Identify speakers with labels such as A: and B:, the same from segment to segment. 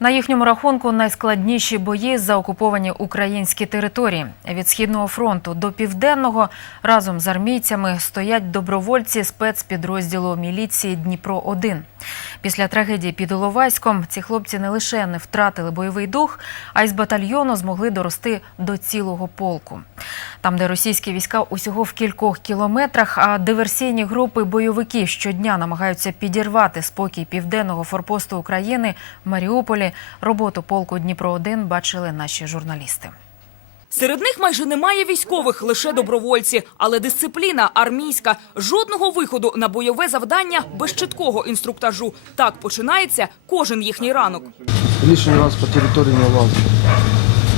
A: На їхньому рахунку найскладніші бої за окуповані українські території. Від східного фронту до південного разом з армійцями стоять добровольці спецпідрозділу міліції Дніпро 1 Після трагедії під Іловайськом ці хлопці не лише не втратили бойовий дух, а й з батальйону змогли дорости до цілого полку. Там, де російські війська усього в кількох кілометрах, а диверсійні групи бойовиків щодня намагаються підірвати спокій південного форпосту України в Маріуполі, роботу полку Дніпро 1 бачили наші журналісти.
B: Серед них майже немає військових, лише добровольці. Але дисципліна армійська. Жодного виходу на бойове завдання без чіткого інструктажу. Так починається кожен їхній ранок.
C: Лишній раз по території не лазить.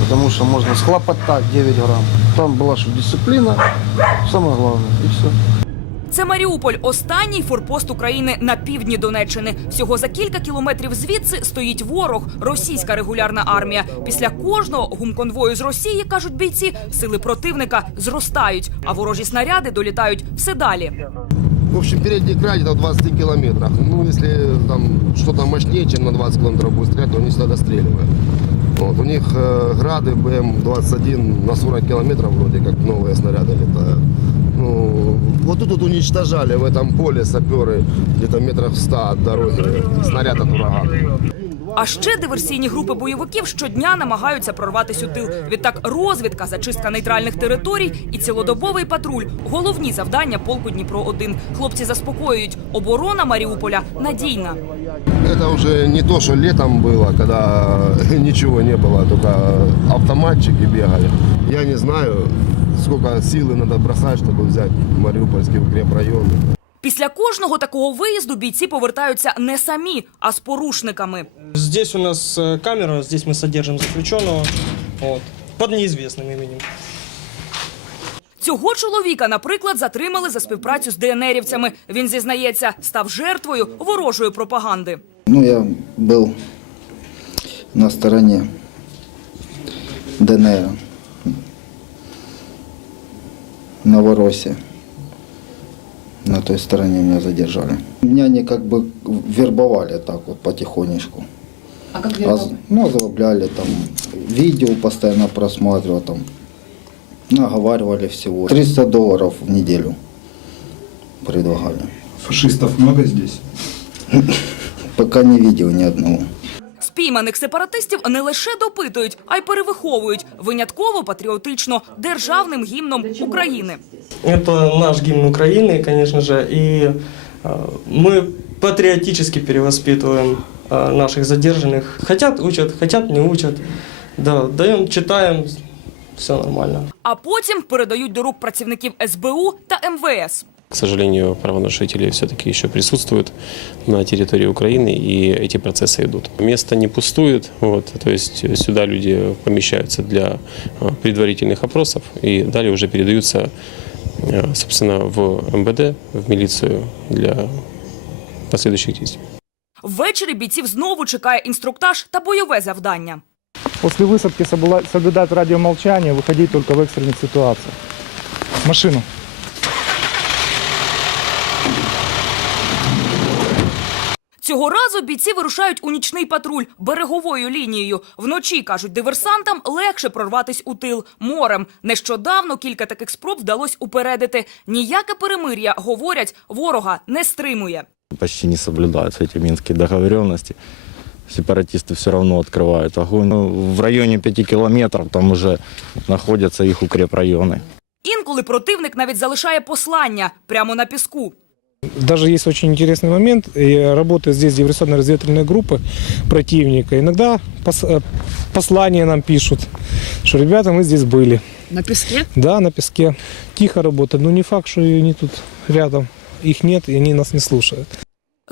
C: тому що можна схлопотать 9 грам. Там Була ж дисципліна саме головне і все.
B: Це Маріуполь, останній форпост України на півдні Донеччини. Всього за кілька кілометрів звідси стоїть ворог, російська регулярна армія. Після кожного гумконвою з Росії кажуть бійці, сили противника зростають, а ворожі снаряди долітають все далі.
D: В общем, передний край где-то в 20 километрах. Ну, если там что-то мощнее, чем на 20 километров будет стрелять, то они всегда достреливают. Вот. У них э, грады БМ-21 на 40 километров вроде как новые снаряды летают. Ну, вот тут вот уничтожали в этом поле саперы где-то метрах в 100 от дороги снаряд от урагана.
B: А ще диверсійні групи бойовиків щодня намагаються прорватись у тил. Відтак розвідка, зачистка нейтральних територій і цілодобовий патруль головні завдання полку Дніпро 1 Хлопці заспокоюють, оборона Маріуполя надійна.
D: Это уже не то, что летом было, когда ничего не было, только автоматчики бегали. Я не знаю, сколько силы надо бросать, чтобы взять Мариупольский укрепрайон.
B: Після кожного такого виїзду бійці повертаються не самі, а з порушниками.
E: Здесь у нас э, камера, здесь мы содержим заключенного вот, под неизвестным именем.
B: Цього чоловіка, наприклад, затримали за співпрацю з ДНРівцями. Він зізнається, став жертвою ворожої пропаганди.
F: Ну, я был на стороне ДНР, Новороссия. На той стороне меня задержали. Меня они как бы вербовали так вот потихонечку. А как вербовали? Ну, озлобляли там, видео постоянно просматривал там, наговаривали всего. 300 долларов в неделю предлагали.
G: Фашистов много здесь?
F: Пока не видел ни одного.
B: Спійманих сепаратистів не лише допитують, а й перевиховують винятково патріотично державним гімном України.
E: Это наш гимн Украины, конечно же, и э, мы патриотически перевоспитываем э, наших задержанных. Хотят учат, хотят не учат. Да, даем, читаем, все нормально.
B: А потім передають до рук працівників СБУ та МВС.
H: К сожалению, правонарушители все-таки еще присутствуют на территории Украины, и эти процессы идут. Место не пустует, вот, то есть сюда люди помещаются для э, предварительных опросов, и далее уже передаются, э, собственно, в МВД, в милицию для последующих действий.
B: Ввечері бійців знову чекає інструктаж та бойове завдання.
I: После высадки собла- соблюдать радиомолчание, выходить только в экстренных ситуациях. Машину.
B: Цього разу бійці вирушають у нічний патруль береговою лінією. Вночі кажуть, диверсантам легше прорватись у тил морем. Нещодавно кілька таких спроб вдалось упередити. Ніяке перемир'я говорять, ворога не стримує.
J: почти не соблюдаются эти минские договоренности. Сепаратисты все равно открывают огонь. Ну, в районе пяти километров там уже находятся их укрепрайоны.
B: Інколи противник навіть залишає послання прямо на піску.
I: Даже есть очень интересный момент. Я работаю здесь диверсионно-разведывательные группы противника. Иногда пос- э, послания нам пишут, что ребята, мы здесь были.
B: На піске?
I: Да, на песке. Тихо работают. Но не факт, что и они тут рядом. Их нет, и они нас не слушают.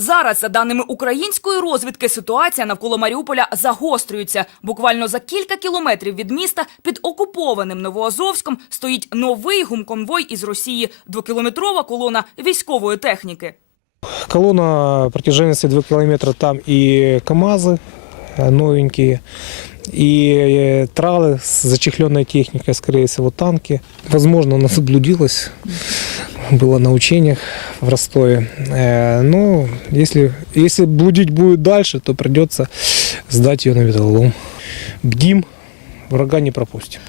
B: Зараз, за даними української розвідки, ситуація навколо Маріуполя загострюється. Буквально за кілька кілометрів від міста під окупованим Новоазовськом стоїть новий гумконвой із Росії, двокілометрова колона військової техніки.
I: Колонна протяженностью 2 километра, там и КАМАЗы э, новенькие, и э, тралы с зачехленной техникой, скорее всего, танки. Возможно, она заблудилась было на учениях в Ростове. Э, Но если, если блудить будет дальше, то придется сдать ее на металлолом. Бдим, врага не пропустим.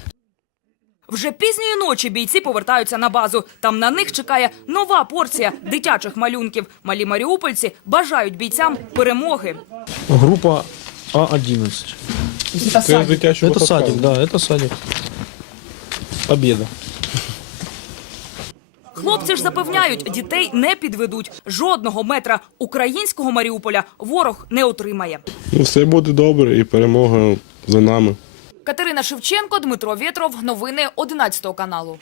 B: Вже пізньої ночі бійці повертаються на базу. Там на них чекає нова порція дитячих малюнків. Малі маріупольці бажають бійцям перемоги.
K: Группа А11. Это садик, да, это садик. Победа.
B: Хлопці ж запевняють, дітей не підведуть. Жодного метра українського Маріуполя ворог не отримає.
H: Ну, все буде добре і перемога за нами.
B: Катерина Шевченко, Дмитро Вєтров. Новини 11 каналу.